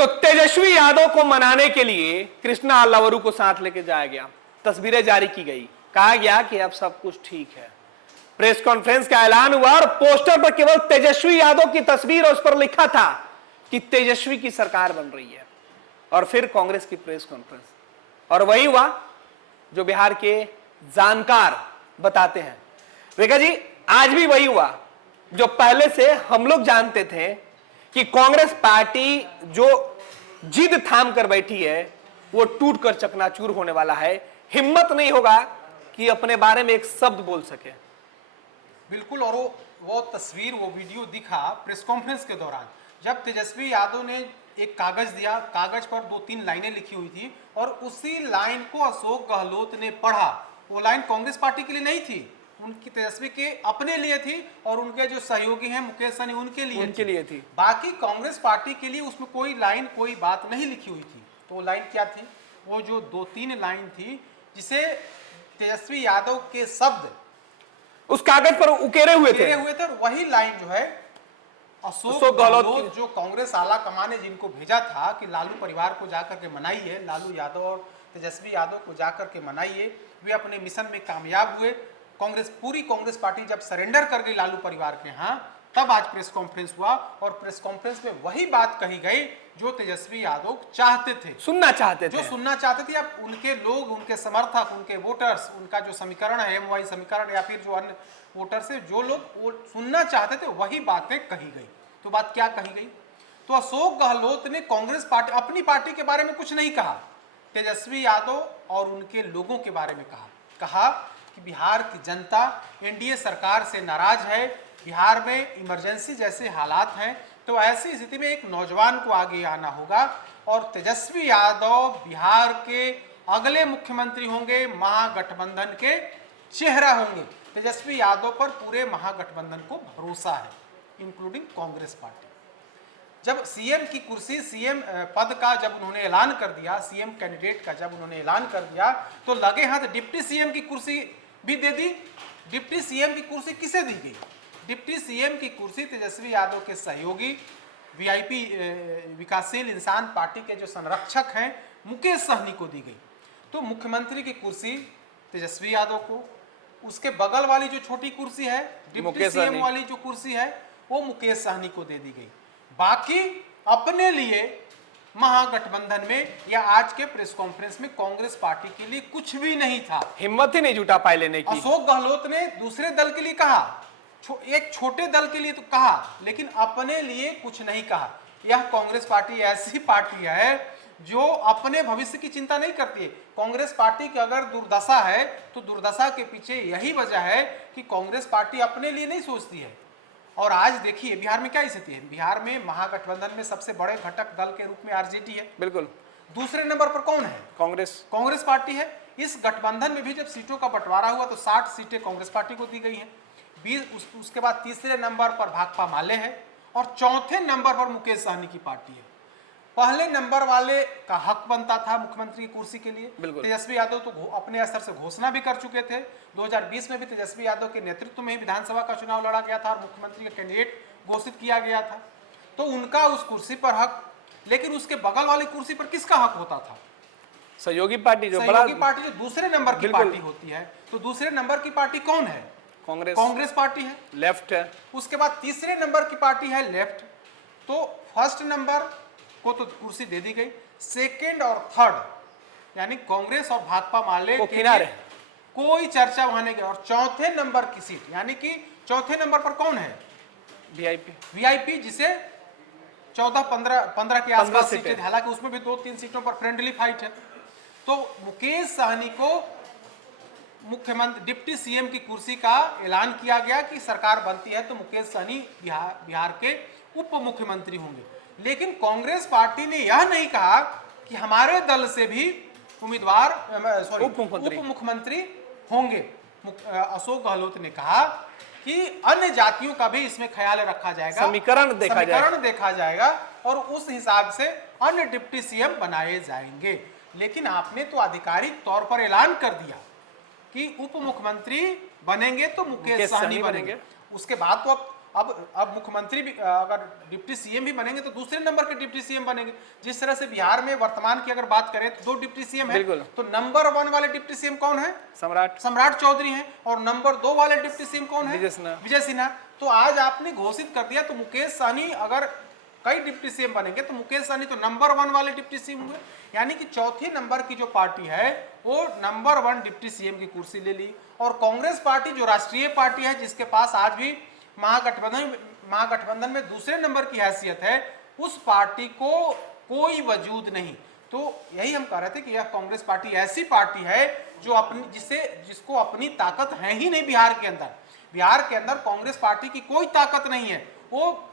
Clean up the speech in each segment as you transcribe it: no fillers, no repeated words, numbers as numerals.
तो तेजस्वी यादव को मनाने के लिए कृष्णा अल्लावरू को साथ लेके जाया गया, तस्वीरें जारी की गई, कहा गया कि अब सब कुछ ठीक है। प्रेस कॉन्फ्रेंस का ऐलान हुआ और पोस्टर पर केवल तेजस्वी यादव की तस्वीर और उस पर लिखा था कि तेजस्वी की सरकार बन रही है। और फिर कांग्रेस की प्रेस कॉन्फ्रेंस, और वही हुआ जो बिहार के जानकार बताते हैं। रेखा जी, आज भी वही हुआ जो पहले से हम लोग जानते थे कि कांग्रेस पार्टी जो जिद थाम कर बैठी है वो टूट कर चकनाचूर होने वाला है। हिम्मत नहीं होगा कि अपने बारे में एक शब्द बोल सके। बिल्कुल। और वो तस्वीर, वो वीडियो दिखा प्रेस कॉन्फ्रेंस के दौरान, जब तेजस्वी यादव ने एक कागज दिया, कागज पर 2-3 लाइनें लिखी हुई थी और उसी लाइन को अशोक गहलोत ने पढ़ा। वो लाइन कांग्रेस पार्टी के लिए नहीं थी, उनकी तेजस्वी के अपने लिए थी और उनके जो सहयोगी हैं मुकेश सहनी उनके लिए थी। बाकी कांग्रेस पार्टी के लिए उसमें कोई लाइन, कोई बात नहीं लिखी हुई थी। तो वो लाइन क्या थी? वो जो 2-3 लाइन थी जिसे तेजस्वी यादव के शब्द उस कागज पर उकेरे हुए थे और वही लाइन जो है अशोक गहलोत जो कांग्रेस आला कमान ने जिनको भेजा था कि लालू परिवार को जाकर के मनाइए, लालू यादव और तेजस्वी यादव को जाकर के मनाइए, वे अपने मिशन में कामयाब हुए। पूरी कांग्रेस पार्टी जब सरेंडर कर गई लालू परिवार के यहाँ, तब आज प्रेस कॉन्फ्रेंस हुआ और प्रेस कॉन्फ्रेंस में वही बात कही गई जो तेजस्वी यादव चाहते थे, सुनना चाहते थे। अब उनके लोग, उनके समर्थक, उनके वोटर्स, उनका जो समीकरण है MOI समीकरण या फिर जो अन्य वोटर्स है, जो लोग वो सुनना चाहते थे वही बातें कही गई। तो बात क्या कही गई? तो अशोक गहलोत ने कांग्रेस पार्टी, अपनी पार्टी के बारे में कुछ नहीं कहा, तेजस्वी यादव और उनके लोगों के बारे में कहा कि बिहार की जनता NDA सरकार से नाराज है, बिहार में इमरजेंसी जैसे हालात हैं, तो ऐसी स्थिति में एक नौजवान को आगे आना होगा और तेजस्वी यादव बिहार के अगले मुख्यमंत्री होंगे, महागठबंधन के चेहरा होंगे। तेजस्वी यादव पर पूरे महागठबंधन को भरोसा है, इंक्लूडिंग कांग्रेस पार्टी। जब सीएम की कुर्सी, सीएम पद का जब उन्होंने ऐलान कर दिया, सीएम कैंडिडेट का जब उन्होंने ऐलान कर दिया, तो लगे हाथ डिप्टी सीएम की कुर्सी भी दे दी। डिप्टी सीएम की कुर्सी किसे दी गई? डिप्टी सीएम की कुर्सी तेजस्वी यादव के सहयोगी, VIP विकासशील इंसान पार्टी के जो संरक्षक हैं मुकेश सहनी को दी गई। तो मुख्यमंत्री की कुर्सी तेजस्वी यादव को, उसके बगल वाली जो छोटी कुर्सी है डिप्टी सीएम वाली जो कुर्सी है वो मुकेश सहनी को दे दी गई। बाकी अपने लिए महागठबंधन में या आज के प्रेस कॉन्फ्रेंस में कांग्रेस पार्टी के लिए कुछ भी नहीं था, हिम्मत ही नहीं जुटा पाए लेने की। अशोक गहलोत ने दूसरे दल के लिए कहा, एक छोटे दल के लिए तो कहा, लेकिन अपने लिए कुछ नहीं कहा। यह कांग्रेस पार्टी ऐसी पार्टी है जो अपने भविष्य की चिंता नहीं करती है। कांग्रेस पार्टी की अगर दुर्दशा है तो दुर्दशा के पीछे यही वजह है कि कांग्रेस पार्टी अपने लिए नहीं सोचती है। और आज देखिए बिहार में क्या स्थिति है। बिहार में महागठबंधन में सबसे बड़े घटक दल के रूप में RJD है, बिल्कुल। दूसरे नंबर पर कौन है? कांग्रेस पार्टी है। इस गठबंधन में भी जब सीटों का बंटवारा हुआ तो 60 सीटें कांग्रेस पार्टी को दी गई हैं। 20 उसके बाद तीसरे नंबर पर भाकपा माले है और चौथे नंबर पर मुकेश सहनी की पार्टी है। पहले नंबर वाले का हक बनता था मुख्यमंत्री की कुर्सी के लिए। तेजस्वी यादव तो अपने स्तर से घोषणा भी कर चुके थे। 2020 में भी तेजस्वी यादव के नेतृत्व में ही विधानसभा का चुनाव लड़ा गया था और मुख्यमंत्री का कैंडिडेट घोषित किया गया था, तो उनका उस कुर्सी पर हक। लेकिन उसके बगल वाली कुर्सी पर किसका हक होता था? सहयोगी पार्टी, जो दूसरे नंबर की पार्टी होती है। तो दूसरे नंबर की पार्टी कौन है? कांग्रेस पार्टी है, लेफ्ट है। उसके बाद तीसरे नंबर की पार्टी है लेफ्ट। तो फर्स्ट नंबर को तो कुर्सी दे दी गई, सेकेंड और थर्ड यानी कांग्रेस और भाकपा माले के किनारे कोई चर्चा वहां नहीं गई। और चौथे नंबर की सीट यानी कि चौथे नंबर पर कौन है? VIP जिसे 14-15 के आसपास सीटें, हालांकि उसमें भी 2-3 सीटों पर फ्रेंडली फाइट है। तो मुकेश सहनी को मुख्यमंत्री डिप्टी सीएम की कुर्सी का ऐलान किया गया कि सरकार बनती है तो मुकेश सहनी बिहार के उप मुख्यमंत्री होंगे। लेकिन कांग्रेस पार्टी ने यह नहीं कहा कि हमारे दल से भी उम्मीदवार उप मुख्यमंत्री होंगे। अशोक गहलोत ने कहा कि अन्य जातियों का भी इसमें ख्याल रखा जाएगा, समीकरण देखा जाएगा और उस हिसाब से अन्य डिप्टी सीएम बनाए जाएंगे। लेकिन आपने तो आधिकारिक तौर पर ऐलान कर दिया कि उप मुख्यमंत्री बनेंगे तो मुकेश सहनी बनेंगे। उसके बाद तो अब मुख्यमंत्री भी अगर डिप्टी सीएम भी बनेंगे तो दूसरे नंबर के डिप्टी सीएम बनेंगे। जिस तरह से बिहार में वर्तमान की अगर बात करें तो 2 डिप्टी सीएम है, बिल्कुल। तो नंबर 1 वाले डिप्टी सीएम कौन है? सम्राट चौधरी हैं। और नंबर 2 वाले डिप्टी सीएम कौन है? विजय सिन्हा। तो आज आपने घोषित कर दिया, तो मुकेश सहनी अगर कई डिप्टी सीएम बनेंगे तो मुकेश सहनी तो नंबर 1 वाले डिप्टी सीएम हुए, यानी कि चौथे नंबर की जो पार्टी है वो नंबर 1 डिप्टी सीएम की कुर्सी ले ली। और कांग्रेस पार्टी जो राष्ट्रीय पार्टी है, जिसके पास आज भी महागठबंधन में दूसरे नंबर की हैसियत है, उस पार्टी को कोई वजूद नहीं। तो यही हम कह रहे थे कि यह कांग्रेस पार्टी ऐसी पार्टी है जो जिसको अपनी ताकत है ही नहीं। बिहार के अंदर कांग्रेस पार्टी की कोई ताकत नहीं है, वो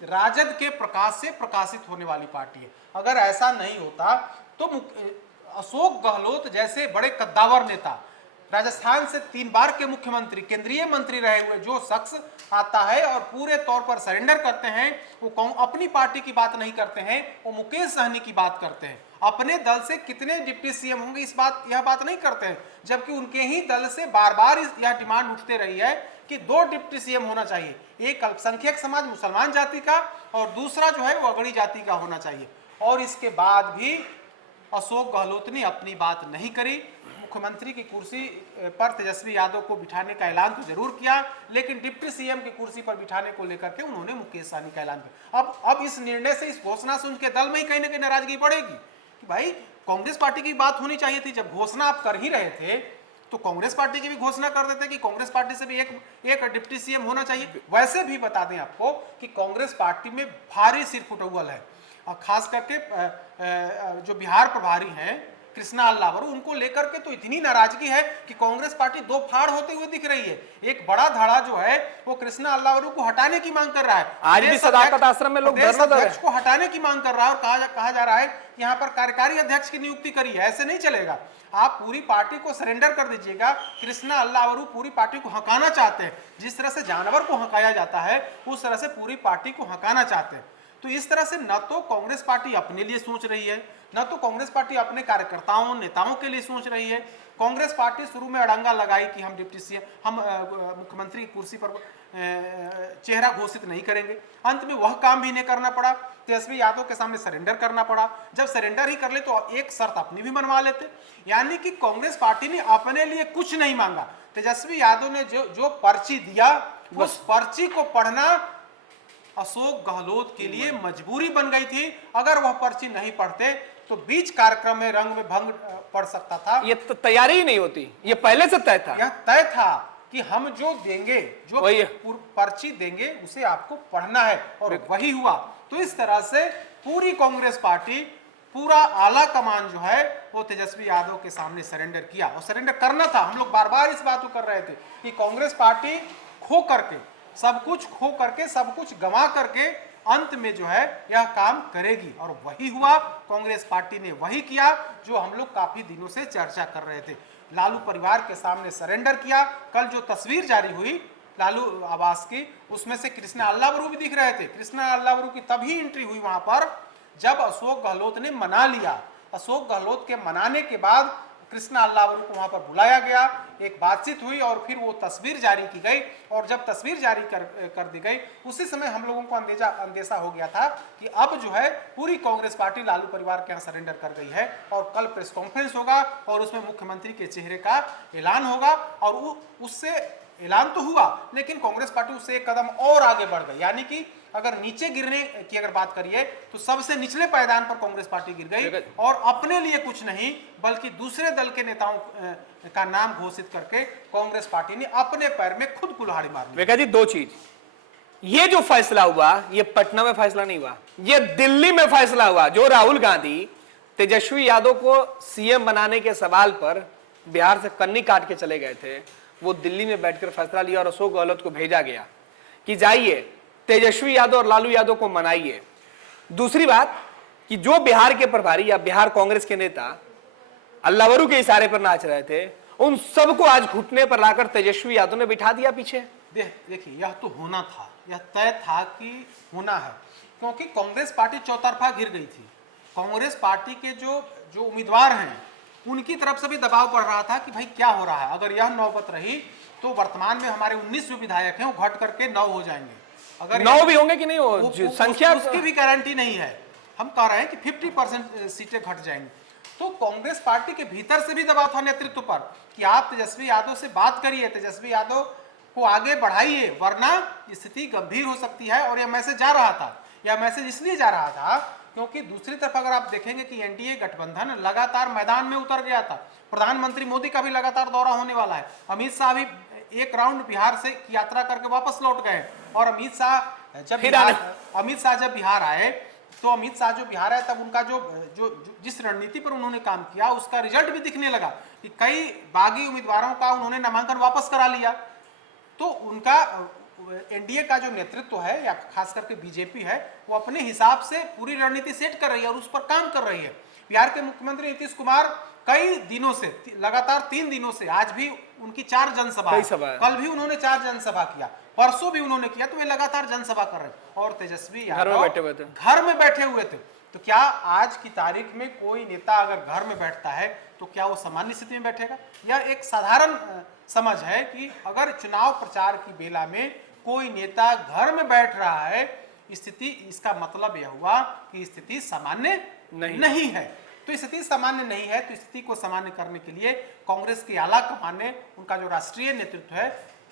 राजद के प्रकाश से प्रकाशित होने वाली पार्टी है। अगर ऐसा नहीं होता तो अशोक गहलोत जैसे बड़े कद्दावर नेता, राजस्थान से 3 बार के मुख्यमंत्री, केंद्रीय मंत्री रहे हुए जो शख्स आता है और पूरे तौर पर सरेंडर करते हैं, वो अपनी पार्टी की बात नहीं करते हैं, वो मुकेश सहनी की बात करते हैं। अपने दल से कितने डिप्टी सीएम होंगे यह बात नहीं करते हैं, जबकि उनके ही दल से बार बार यह डिमांड उठते रही है कि 2 डिप्टी सीएम होना चाहिए, एक अल्पसंख्यक समाज मुसलमान जाति का और दूसरा जो है वो अगड़ी जाति का होना चाहिए। और इसके बाद भी अशोक गहलोत ने अपनी बात नहीं करी। मुख्यमंत्री की कुर्सी पर तेजस्वी यादव को बिठाने का ऐलान तो जरूर किया, लेकिन डिप्टी सीएम की कुर्सी पर बिठाने को लेकर के उन्होंने मुकेश सहनी का ऐलान किया। अब इस निर्णय से, इस घोषणा से उनके दल में ही कहीं ना कहीं नाराजगी बढ़ेगी कि भाई कांग्रेस पार्टी की बात होनी चाहिए थी। जब घोषणा आप कर ही रहे थे तो कांग्रेस पार्टी की भी घोषणा कर देते कि कांग्रेस पार्टी से भी एक डिप्टी सीएम होना चाहिए। वैसे भी बता दें आपको कि कांग्रेस पार्टी में भारी सिर फुटौल है, और खास करके जो बिहार प्रभारी हैं कृष्णा अल्लावरू, उनको लेकर के तो इतनी नाराजगी है कि कांग्रेस पार्टी 2 फाड़ होते हुए दिख रही है। एक बड़ा धड़ा जो है वो कृष्णा अल्लावरू को हटाने की मांग कर रहा है। आज भी सदाकत आश्रम में लोग धरना दे रहे हैं, को हटाने की मांग कर रहा है, और कहा जा रहा है कि यहाँ पर कार्यकारी अध्यक्ष की नियुक्ति करी है। ऐसे नहीं चलेगा, आप पूरी पार्टी को सरेंडर कर दीजिएगा। कृष्णा अल्लावरू पूरी पार्टी को हकाना चाहते हैं, जिस तरह से जानवर को हकाया जाता है उस तरह से पूरी पार्टी को हकाना चाहते हैं। तो इस तरह से न तो कांग्रेस पार्टी अपने लिए सोच रही है, न तो कांग्रेस पार्टी अपने कार्यकर्ताओं नेताओं के लिए सोच रही है। कांग्रेस पार्टी शुरू में अड़ंगा लगाई कि हम डिप्टी सीएम, हम मुख्यमंत्री की कुर्सी पर चेहरा घोषित नहीं करेंगे। अंत में वह काम भी नहीं करना पड़ा, तेजस्वी यादव के सामने सरेंडर करना पड़ा। जब सरेंडर ही कर ले तो एक शर्त अपनी भी मनवा लेते, यानी कि कांग्रेस पार्टी ने अपने लिए कुछ नहीं मांगा। तेजस्वी यादव ने जो पर्ची दिया, उस पर्ची को पढ़ना अशोक गहलोत के लिए मजबूरी बन गई थी। अगर वह पर्ची नहीं पढ़ते तो बीच कार्यक्रम में रंग में भंग पड़ सकता था। ये तो तैयारी ही नहीं होती, ये पहले से तय था। यह तय था कि हम जो देंगे, जो पर्ची देंगे उसे आपको पढ़ना है, और वही हुआ। तो इस तरह से पूरी कांग्रेस पार्टी, पूरा आला कमान जो है वो तेजस्वी यादव के सामने सरेंडर किया, और सरेंडर करना था। हम लोग बार बार इस बात को कर रहे थे कि कांग्रेस पार्टी खो करके, सब कुछ गंवा करके अंत में जो है यह काम करेगी, और वही हुआ। कांग्रेस पार्टी ने वही किया जो हम लोग काफी दिनों से चर्चा कर रहे थे। लालू परिवार के सामने सरेंडर किया। कल जो तस्वीर जारी हुई लालू आवास की, उसमें से कृष्णा अल्लावरू भी दिख रहे थे। कृष्णा अल्लावरू की तभी एंट्री हुई वहां पर जब अशोक गहलोत ने मना लिया। अशोक गहलोत के मनाने के बाद कृष्णा अल्लावरू को वहां पर बुलाया गया, एक बातचीत हुई और फिर वो तस्वीर जारी की गई। और जब तस्वीर जारी कर दी गई, उसी समय हम लोगों को अंदेशा हो गया था कि अब जो है पूरी कांग्रेस पार्टी लालू परिवार के यहाँ सरेंडर कर गई है, और कल प्रेस कॉन्फ्रेंस होगा और उसमें मुख्यमंत्री के चेहरे का ऐलान होगा। और उससे ऐलान तो हुआ, लेकिन कांग्रेस पार्टी उससे एक कदम और आगे बढ़ गई। यानी कि अगर नीचे गिरने की अगर बात करिए तो सबसे निचले पायदान पर कांग्रेस पार्टी गिर गई, और अपने लिए कुछ नहीं बल्कि दूसरे दल के नेताओं का नाम घोषित करके कांग्रेस पार्टी ने अपने पैर में खुद कुल्हाड़ी मार ली। विकास जी, 2 चीज, ये जो फैसला हुआ ये पटना में फैसला नहीं हुआ, ये दिल्ली में फैसला हुआ। जो राहुल गांधी तेजस्वी यादव को सीएम बनाने के सवाल पर बिहार से कन्नी काट के चले गए थे, वो दिल्ली में बैठकर फैसला लिया और अशोक गहलोत को भेजा गया कि जाइए तेजस्वी यादव और लालू यादव को मनाइए। दूसरी बात कि जो बिहार के प्रभारी या बिहार कांग्रेस के नेता अल्लावरू के इशारे पर नाच रहे थे, उन सबको आज घुटने पर लाकर तेजस्वी यादव ने बिठा दिया पीछे। देखिए, यह तो होना था, यह तय था कि होना है, क्योंकि कांग्रेस पार्टी चौतरफा घिर गई थी। कांग्रेस पार्टी के जो उम्मीदवार हैं उनकी तरफ से भी दबाव पड़ रहा था कि भाई क्या हो रहा है। अगर यह नौबत रही तो वर्तमान में हमारे 19 जो विधायक हैं वो घट करके 9 हो जाएंगे। अगर 9 भी होंगे कि नहीं, वो संख्या उसकी भी गारंटी नहीं है। हम कह रहे हैं कि 50% सीटें घट जाएंगी। तो कांग्रेस पार्टी के भीतर से भी दबाव था नेतृत्व पर कि आप तेजस्वी यादव से बात करिए, तेजस्वी यादव को आगे बढ़ाइए, वरना स्थिति गंभीर हो सकती है। और यह मैसेज जा रहा था, यह मैसेज इसलिए जा रहा था क्योंकि दूसरी तरफ अगर आप देखेंगे कि एनडीए गठबंधन लगातार मैदान में उतर गया था। प्रधानमंत्री मोदी का भी लगातार दौरा होने वाला है। अमित शाह भी एक राउंड बिहार से यात्रा करके वापस लौट गए। और अमित शाह जब बिहार आए तो अमित शाह जो बिहार आए तब उनका जो जिस रणनीति पर उन्होंने काम किया उसका रिजल्ट भी दिखने लगा कि कई बागी उम्मीदवारों का उन्होंने नामांकन वापस करा लिया। तो उनका एनडीए का जो नेतृत्व है या खास करके बीजेपी है, वो अपने हिसाब से पूरी रणनीति सेट कर रही है और उस पर काम कर रही है। बिहार के मुख्यमंत्री नीतीश कुमार कई दिनों से, लगातार 3 दिनों से, आज भी उनकी 4 जनसभा, कल भी उन्होंने 4 जनसभा किया, परसों भी उन्होंने किया। तो वे लगातार जनसभा कर रहे। और तेजस्वी यादव घर में बैठे हुए थे। तो क्या आज की तारीख में कोई नेता अगर घर में बैठता है तो क्या वो सामान्य स्थिति में बैठेगा? यह एक साधारण समझ है कि अगर चुनाव प्रचार की बेला में कोई नेता घर में बैठ रहा है, स्थिति, इसका मतलब यह हुआ कि स्थिति सामान्य नहीं है। तो स्थिति सामान्य नहीं है, तो स्थिति को सामान्य करने के लिए कांग्रेस की आला कमान ने, उनका जो राष्ट्रीय नेतृत्व है,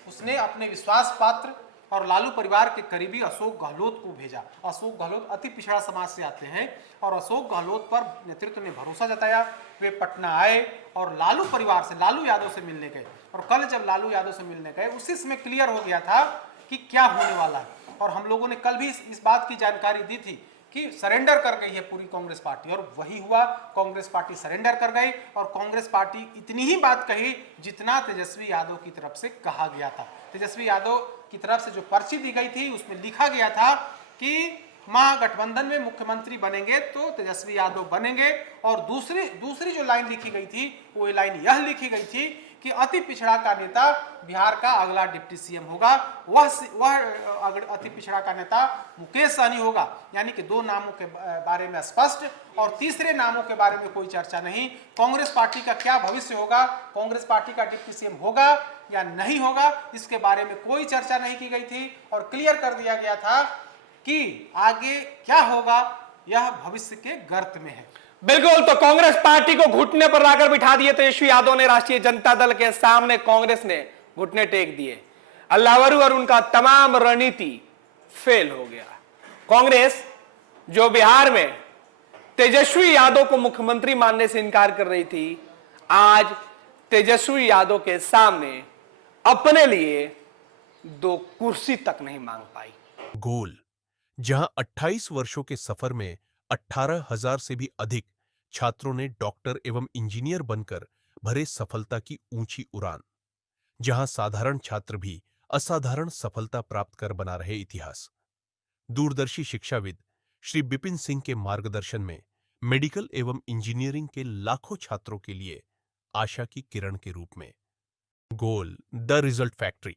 उसने अपने विश्वास पात्र और लालू परिवार के करीबी अशोक गहलोत को भेजा। अशोक गहलोत अति पिछड़ा समाज से आते हैं और अशोक गहलोत पर नेतृत्व ने भरोसा जताया। वे पटना आए और लालू परिवार से, लालू यादव से मिलने गए। और कल जब लालू यादव से मिलने गए, उसी समय क्लियर हो गया था कि क्या होने वाला है। और हम लोगों ने कल भी इस बात की जानकारी दी थी कि सरेंडर कर गई है पूरी कांग्रेस पार्टी, और वही हुआ। कांग्रेस पार्टी सरेंडर कर गई और कांग्रेस पार्टी इतनी ही बात कही जितना तेजस्वी यादव की तरफ से कहा गया था। तेजस्वी यादव की तरफ से जो पर्ची दी गई थी उसमें लिखा गया था कि महागठबंधन में मुख्यमंत्री बनेंगे तो तेजस्वी यादव बनेंगे। और दूसरी जो लाइन लिखी गई थी, वो लाइन यह लिखी गई थी कि अति पिछड़ा का नेता बिहार का अगला डिप्टी सीएम होगा। वह अति पिछड़ा का नेता मुकेश सहनी होगा। यानी कि 2 नामों के बारे में स्पष्ट, और तीसरे नामों के बारे में कोई चर्चा नहीं। कांग्रेस पार्टी का क्या भविष्य होगा, कांग्रेस पार्टी का डिप्टी सीएम होगा या नहीं होगा, इसके बारे में कोई चर्चा नहीं की गई थी। और क्लियर कर दिया गया था कि आगे क्या होगा, यह भविष्य के गर्त में है। बिल्कुल। तो कांग्रेस पार्टी को घुटने पर लाकर बिठा दिए तेजस्वी यादव ने। राष्ट्रीय जनता दल के सामने कांग्रेस ने घुटने टेक दिए। अल्लावरू और उनका तमाम रणनीति फेल हो गया। कांग्रेस जो बिहार में तेजस्वी यादव को मुख्यमंत्री मानने से इनकार कर रही थी, आज तेजस्वी यादव के सामने अपने लिए 2 कुर्सी तक नहीं मांग पाई। गोल, जहां 28 वर्षों के सफर में 18,000 से भी अधिक छात्रों ने डॉक्टर एवं इंजीनियर बनकर भरे सफलता की ऊंची उड़ान, जहां साधारण छात्र भी असाधारण सफलता प्राप्त कर बना रहे इतिहास। दूरदर्शी शिक्षाविद श्री बिपिन सिंह के मार्गदर्शन में मेडिकल एवं इंजीनियरिंग के लाखों छात्रों के लिए आशा की किरण के रूप में। गोल, द रिजल्ट फैक्ट्री।